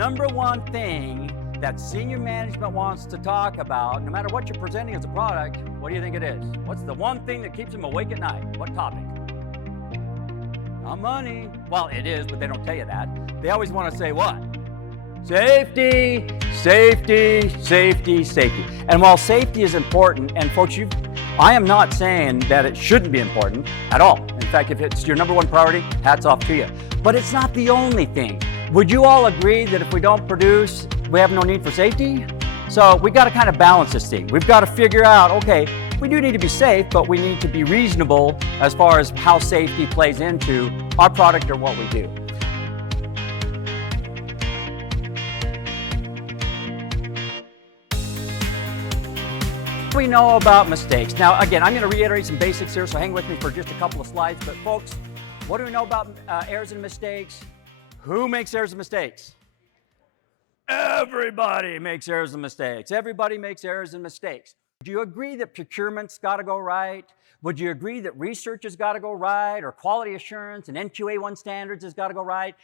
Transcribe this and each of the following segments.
number one thing that senior management wants to talk about, no matter what you're presenting as a product, what do you think it is? What's the one thing that keeps them awake at night? What topic? Not money. Well, it is, but they don't tell you that. They always want to say what? Safety, safety, safety, safety. And while safety is important, and folks, I am not saying that it shouldn't be important at all. In fact, if it's your number one priority, hats off to you. But it's not the only thing. Would you all agree that if we don't produce, we have no need for safety? So we got to kind of balance this thing. We've got to figure out, okay, we do need to be safe, but we need to be reasonable as far as how safety plays into our product or what we do. We know about mistakes. Now, again, I'm going to reiterate some basics here, so hang with me for just a couple of slides. But folks, what do we know about errors and mistakes? Who makes errors and mistakes? Everybody makes errors and mistakes. Everybody makes errors and mistakes. Do you agree that procurement's got to go right? Would you agree that research has got to go right, or quality assurance and NQA1 standards has got to go right?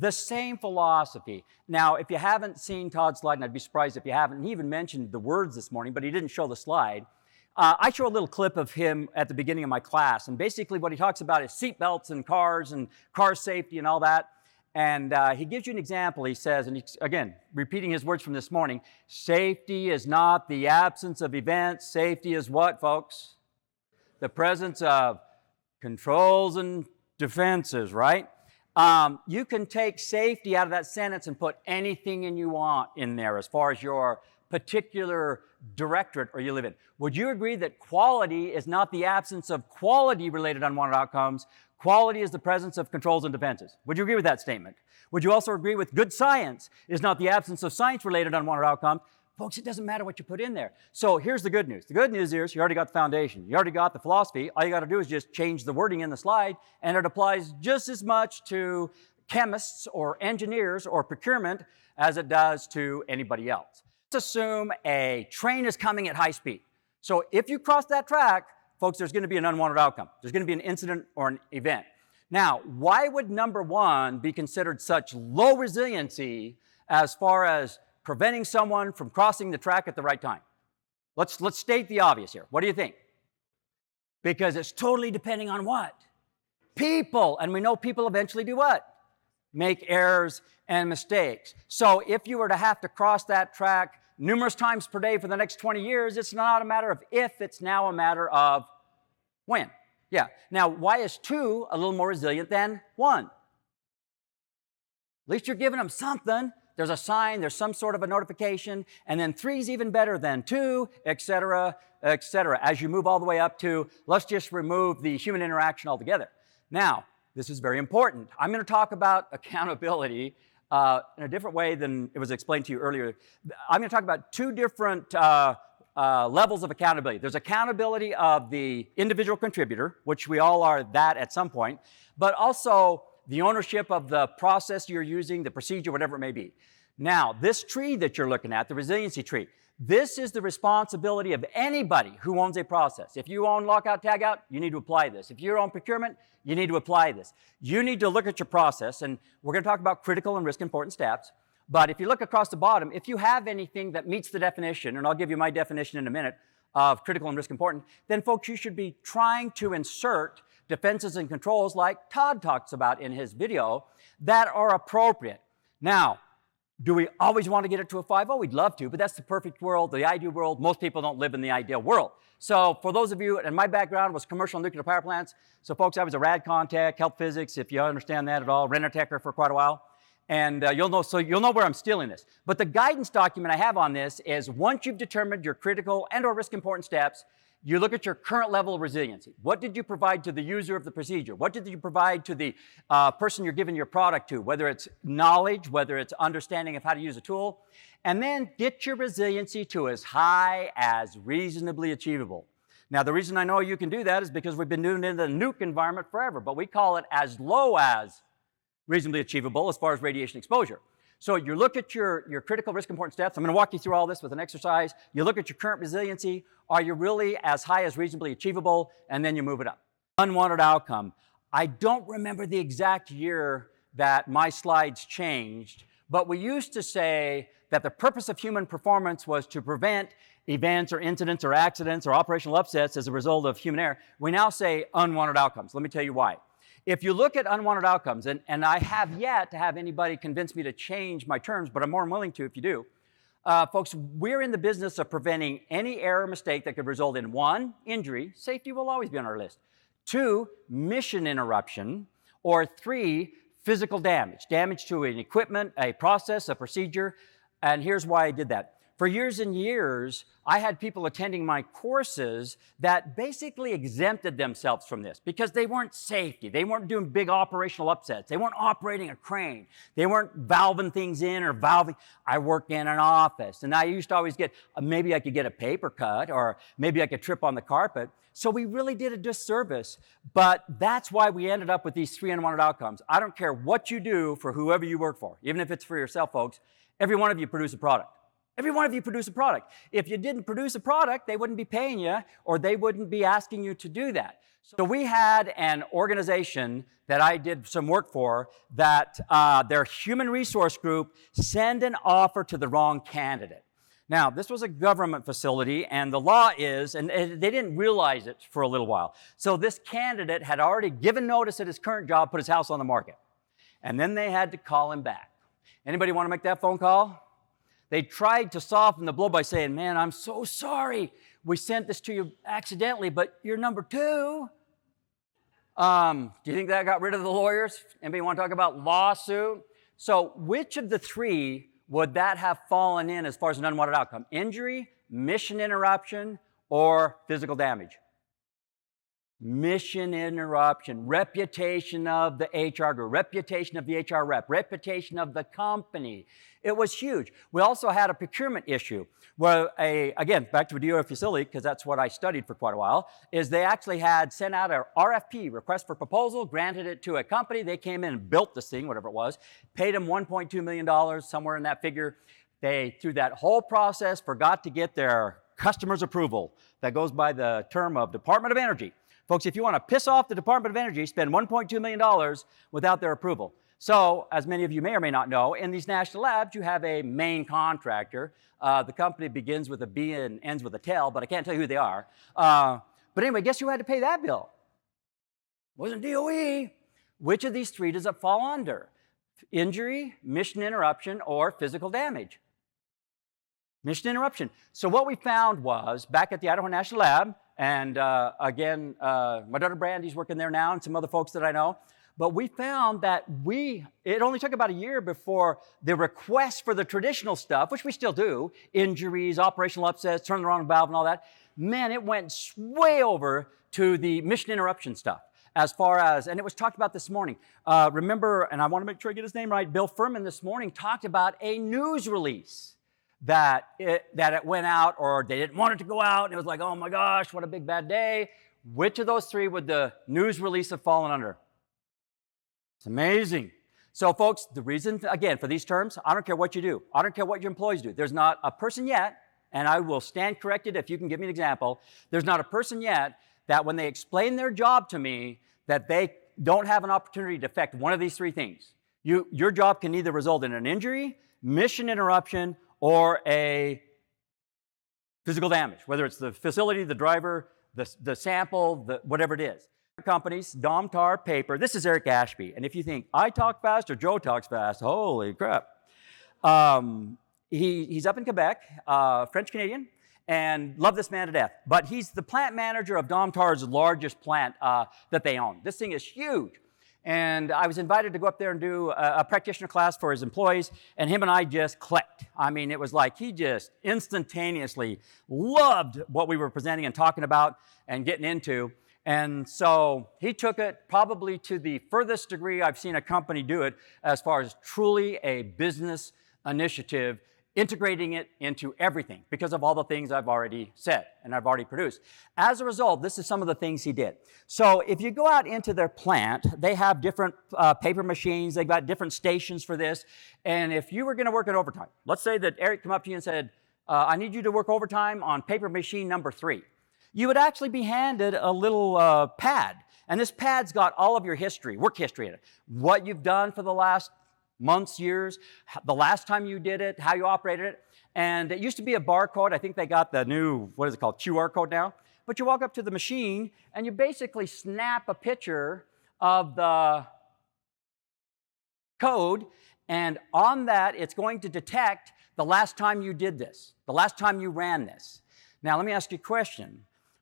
The same philosophy. Now, if you haven't seen Todd's slide, and I'd be surprised if you haven't, he even mentioned the words this morning, but he didn't show the slide. I show a little clip of him at the beginning of my class, and basically what he talks about is seat belts and car safety and all that. And he gives you an example. He says, and he's, again, repeating his words from this morning, safety is not the absence of events. Safety is what, folks? The presence of controls and defenses, right? You can take safety out of that sentence and put anything you want in there as far as your particular directorate or you live in. Would you agree that quality is not the absence of quality-related unwanted outcomes? Quality is the presence of controls and defenses. Would you agree with that statement? Would you also agree with good science is not the absence of science-related unwanted outcomes? Folks, it doesn't matter what you put in there. So here's the good news. The good news is you already got the foundation. You already got the philosophy. All you got to do is just change the wording in the slide, and it applies just as much to chemists or engineers or procurement as it does to anybody else. Let's assume a train is coming at high speed. So if you cross that track, folks, there's going to be an unwanted outcome. There's going to be an incident or an event. Now, why would number one be considered such low resiliency as far as preventing someone from crossing the track at the right time? Let's state the obvious here. What do you think? Because it's totally depending on what? People. And we know people eventually do what? Make errors and mistakes. So if you were to have to cross that track numerous times per day for the next 20 years, it's not a matter of if, it's now a matter of when. Yeah. Now, why is 2 a little more resilient than 1? At least you're giving them something. There's a sign, there's some sort of a notification, and then 3 is even better than 2, et cetera, as you move all the way up to, let's just remove the human interaction altogether. Now, this is very important. I'm going to talk about accountability in a different way than it was explained to you earlier. I'm going to talk about 2 different levels of accountability. There's accountability of the individual contributor, which we all are that at some point, but also the ownership of the process you're using, the procedure, whatever it may be. Now, this tree that you're looking at, the resiliency tree, this is the responsibility of anybody who owns a process. If you own lockout, tagout, you need to apply this. If you own procurement, you need to apply this. You need to look at your process, and we're going to talk about critical and risk important steps. But if you look across the bottom, if you have anything that meets the definition, and I'll give you my definition in a minute of critical and risk important, then folks, you should be trying to insert defenses and controls like Todd talks about in his video that are appropriate. Now, do we always want to get it to a 5? Oh, we'd love to, but that's the perfect world, the ideal world. Most people don't live in the ideal world. So for those of you, and my background was commercial nuclear power plants. So folks, I was a rad contact, health physics, if you understand that at all, renter-techer for quite a while. And you'll know where I'm stealing this. But the guidance document I have on this is once you've determined your critical and or risk important steps, you look at your current level of resiliency. What did you provide to the user of the procedure? What did you provide to the person you're giving your product to, whether it's knowledge, whether it's understanding of how to use a tool, and then get your resiliency to as high as reasonably achievable. Now, the reason I know you can do that is because we've been doing it in the nuke environment forever, but we call it as low as reasonably achievable as far as radiation exposure. So you look at your critical risk important steps. I'm going to walk you through all this with an exercise. You look at your current resiliency. Are you really as high as reasonably achievable? And then you move it up. Unwanted outcome. I don't remember the exact year that my slides changed, But we used to say that the purpose of human performance was to prevent events or incidents or accidents or operational upsets as a result of human error. We now say unwanted outcomes. Let me tell you why. If you look at unwanted outcomes, and I have yet to have anybody convince me to change my terms, but I'm more than willing to if you do, folks, we're in the business of preventing any error or mistake that could result in 1, injury. Safety will always be on our list. 2, mission interruption. Or 3, physical damage. Damage to an equipment, a process, a procedure. And here's why I did that. For years and years, I had people attending my courses that basically exempted themselves from this because they weren't safety. They weren't doing big operational upsets. They weren't operating a crane. They weren't valving things in or valving. I work in an office, and I used to always get, maybe I could get a paper cut or maybe I could trip on the carpet. So we really did a disservice, but that's why we ended up with these 3 unwanted outcomes. I don't care what you do for whoever you work for, even if it's for yourself, folks, every one of you produce a product. Every one of you produce a product. If you didn't produce a product, they wouldn't be paying you or they wouldn't be asking you to do that. So we had an organization that I did some work for that their human resource group sent an offer to the wrong candidate. Now, this was a government facility, and the law is, and they didn't realize it for a little while. So this candidate had already given notice at his current job, put his house on the market. And then they had to call him back. Anybody want to make that phone call? They tried to soften the blow by saying, man, I'm so sorry. We sent this to you accidentally, but you're number 2. Do you think that got rid of the lawyers? Anybody want to talk about lawsuit? So which of the 3 would that have fallen in as far as an unwanted outcome? Injury, mission interruption, or physical damage? Mission interruption, reputation of the HR group, reputation of the HR rep, reputation of the company. It was huge. We also had a procurement issue where, again, back to a DOA facility, because that's what I studied for quite a while, is they actually had sent out a RFP, request for proposal, granted it to a company. They came in and built this thing, whatever it was, paid them $1.2 million, somewhere in that figure. They, through that whole process, forgot to get their customer's approval. That goes by the term of Department of Energy. Folks, if you want to piss off the Department of Energy, spend $1.2 million without their approval. So, as many of you may or may not know, in these national labs, you have a main contractor. The company begins with a B and ends with a TEL, but I can't tell you who they are. But anyway, guess who had to pay that bill? It wasn't DOE. Which of these 3 does it fall under? Injury, mission interruption, or physical damage? Mission interruption. So what we found was, back at the Idaho National Lab, and again, my daughter Brandy's working there now and some other folks that I know, but we found that it only took about a year before the request for the traditional stuff, which we still do, injuries, operational upsets, turn the wrong valve and all that, man, it went way over to the mission interruption stuff. As far as, and it was talked about this morning. Remember, and I want to make sure I get his name right, Bill Furman this morning talked about a news release that it went out, or they didn't want it to go out, and it was like, oh my gosh, what a big bad day. Which of those 3 would the news release have fallen under? It's amazing. So folks, the reason, again, for these terms, I don't care what you do. I don't care what your employees do. There's not a person yet, and I will stand corrected if you can give me an example, there's not a person yet that when they explain their job to me, that they don't have an opportunity to affect one of these 3 things. Your job can either result in an injury, mission interruption, or a physical damage, whether it's the facility, the driver, the sample, whatever it is. Companies, Domtar, paper. This is Eric Ashby. And if you think I talk fast or Joe talks fast, holy crap. He's up in Quebec, French-Canadian, and love this man to death. But he's the plant manager of Domtar's largest plant that they own. This thing is huge. And I was invited to go up there and do a practitioner class for his employees, and him and I just clicked. I mean, it was like he just instantaneously loved what we were presenting and talking about and getting into. And so he took it probably to the furthest degree I've seen a company do it as far as truly a business initiative, integrating it into everything because of all the things I've already said and I've already produced. As a result, this is some of the things he did. So if you go out into their plant, they have different paper machines, they've got different stations for this, and if you were going to work at overtime, let's say that Eric came up to you and said, I need you to work overtime on paper machine number 3. You would actually be handed a little pad, and this pad's got all of your history, work history in it, what you've done for the last months, years, the last time you did it, how you operated it. And it used to be a barcode. I think they got the new, what is it called, QR code now. But you walk up to the machine, and you basically snap a picture of the code, and on that, it's going to detect the last time you did this, the last time you ran this. Now, let me ask you a question.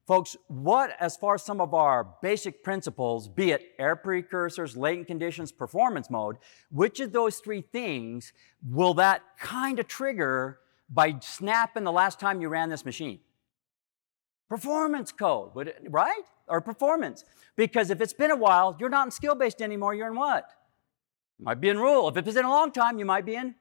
Folks, what, as far as some of our basic principles, be it air precursors, latent conditions, performance mode, which of those three things will that kind of trigger by snapping the last time you ran this machine? Performance code, right? Or performance. Because if it's been a while, you're not in skill-based anymore, you're in what? You might be in rule. If it's been a long time, you might be in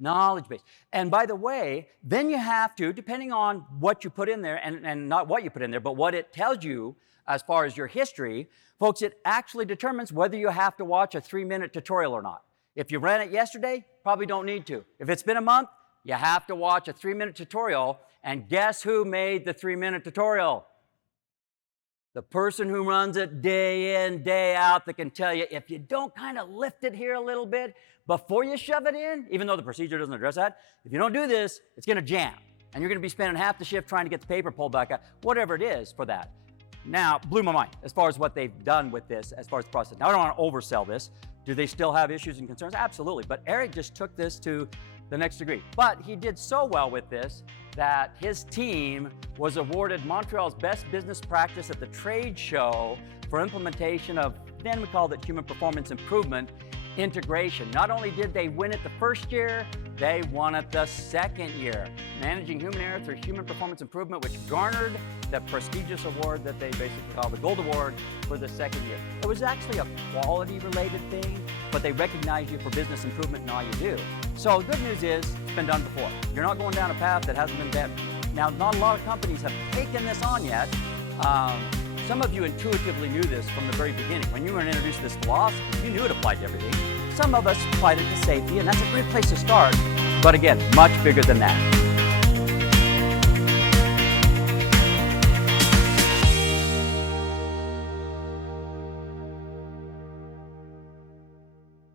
knowledge-based. And by the way, then you have to, depending on what you put in there, and not what you put in there, but what it tells you as far as your history, folks, it actually determines whether you have to watch a 3-minute tutorial or not. If you ran it yesterday, probably don't need to. If it's been a month, you have to watch a 3-minute tutorial, and guess who made the 3-minute tutorial? The person who runs it day in, day out, that can tell you if you don't kind of lift it here a little bit before you shove it in, even though the procedure doesn't address that, if you don't do this, it's going to jam. And you're going to be spending half the shift trying to get the paper pulled back out, whatever it is for that. Now, blew my mind as far as what they've done with this, as far as the process. Now, I don't want to oversell this. Do they still have issues and concerns? Absolutely. But Eric just took this to the next degree. But he did so well with this that his team was awarded Montreal's Best Business Practice at the trade show for implementation of, then we called it Human Performance Improvement integration. Not only did they win it the first year, they won it the second year. Managing human error through human performance improvement, which garnered the prestigious award that they basically call the Gold Award for the second year. It was actually a quality-related thing, but they recognize you for business improvement in all you do. So the good news is, it's been done before. You're not going down a path that hasn't been done. Now, not a lot of companies have taken this on yet. Some of you intuitively knew this from the very beginning. When you were introduced to this philosophy, you knew it applied to everything. Some of us applied it to safety, and that's a great place to start. But again, much bigger than that.